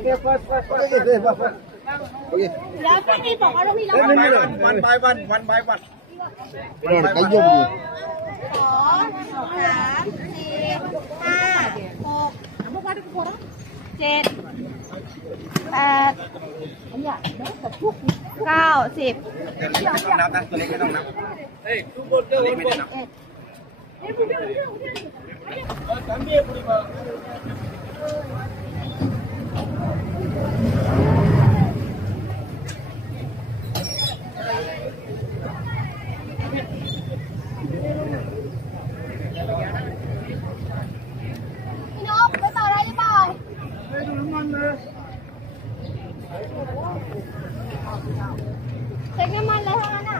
Oke. Ya, ini pokoknya bilang. One by one. Rồi cái dung gì? 2 3 4 5 6 7 8 9 10 ไม่ต้องนับนะตัวเล็กไม่ต้องนับเฮ้ยตัวเล็กไม่ได้นับ พี่นกไปต่อได้หรือเปล่าเช็คน้ำมันเลยทั้งนั้นอ่ะ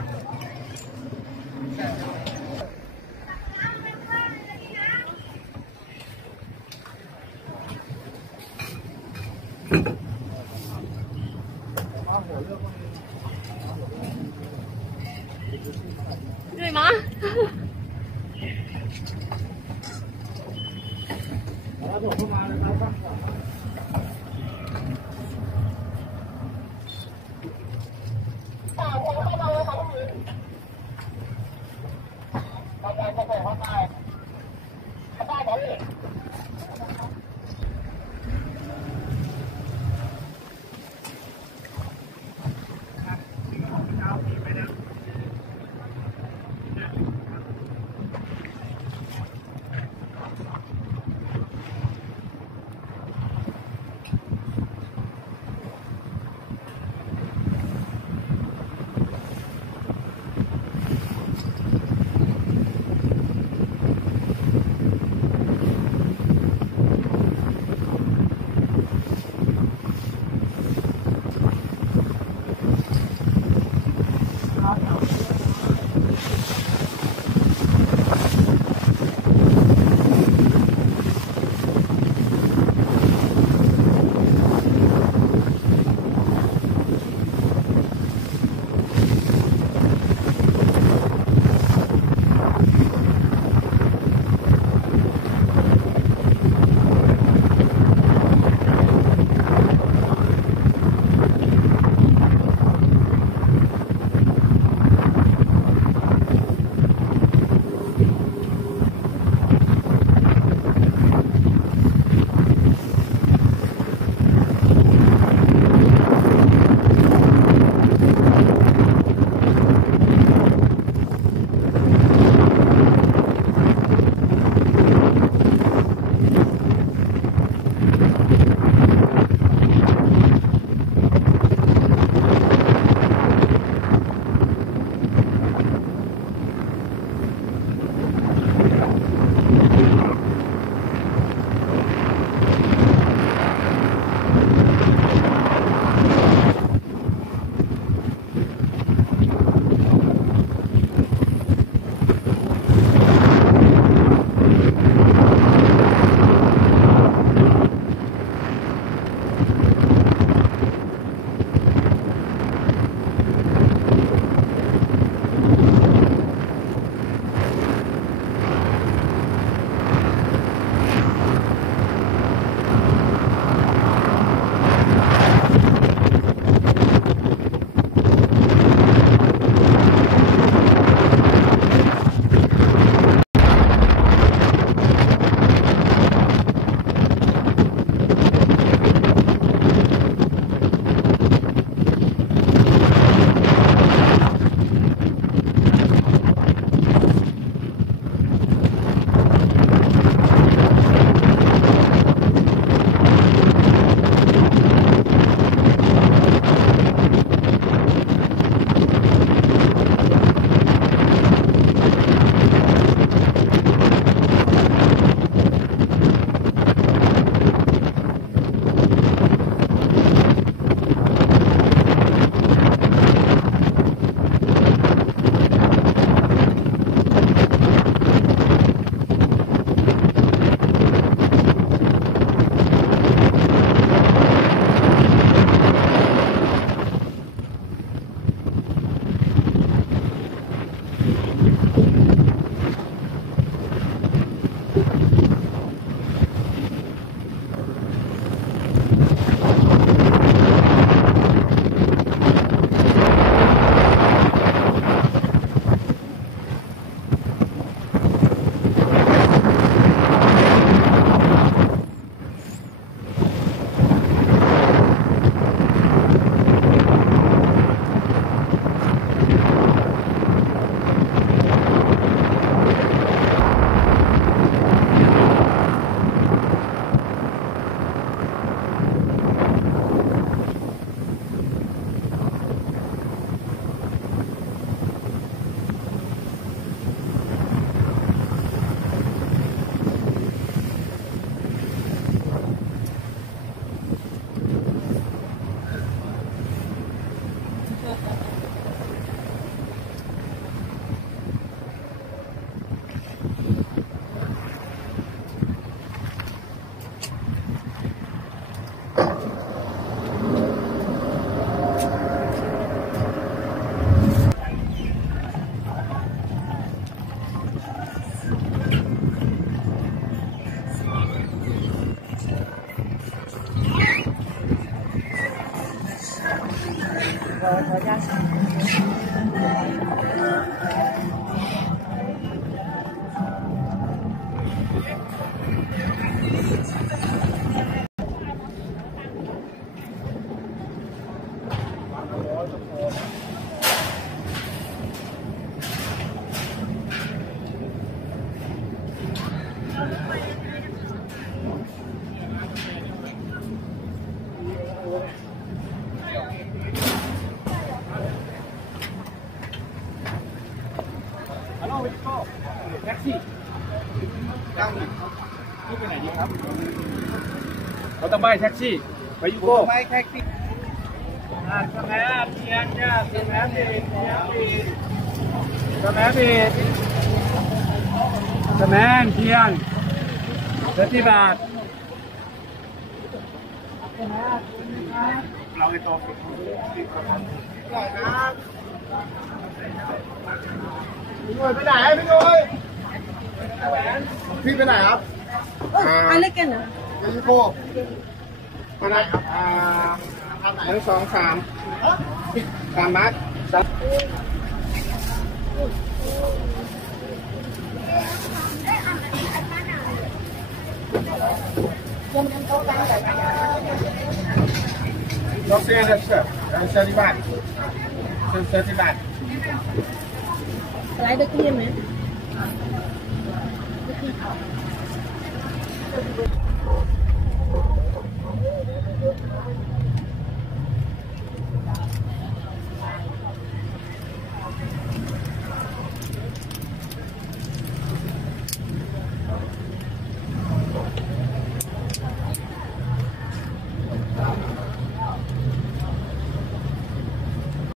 เหนื่อยมั้ย ฮัลโหลวิโก้แท็กซี่ตั้งที่ไปไหนดีครับเราต้องไปแท็กซี่ไปยูโก้ไปแท็กซี่สมัยเพียงเนี่ยสมัยบีสมัยบีสมัยเพียง30 บาทเราไปต่อพี่หน่วยไปไหนพี่หน่วยพี่ไปไหนครับอะไรกันนะยูโก้ไปไหนครับ1 2 3 3 บาทเราเสียเด้อ30 บาท30 บาทอะไรตะกี้ไหม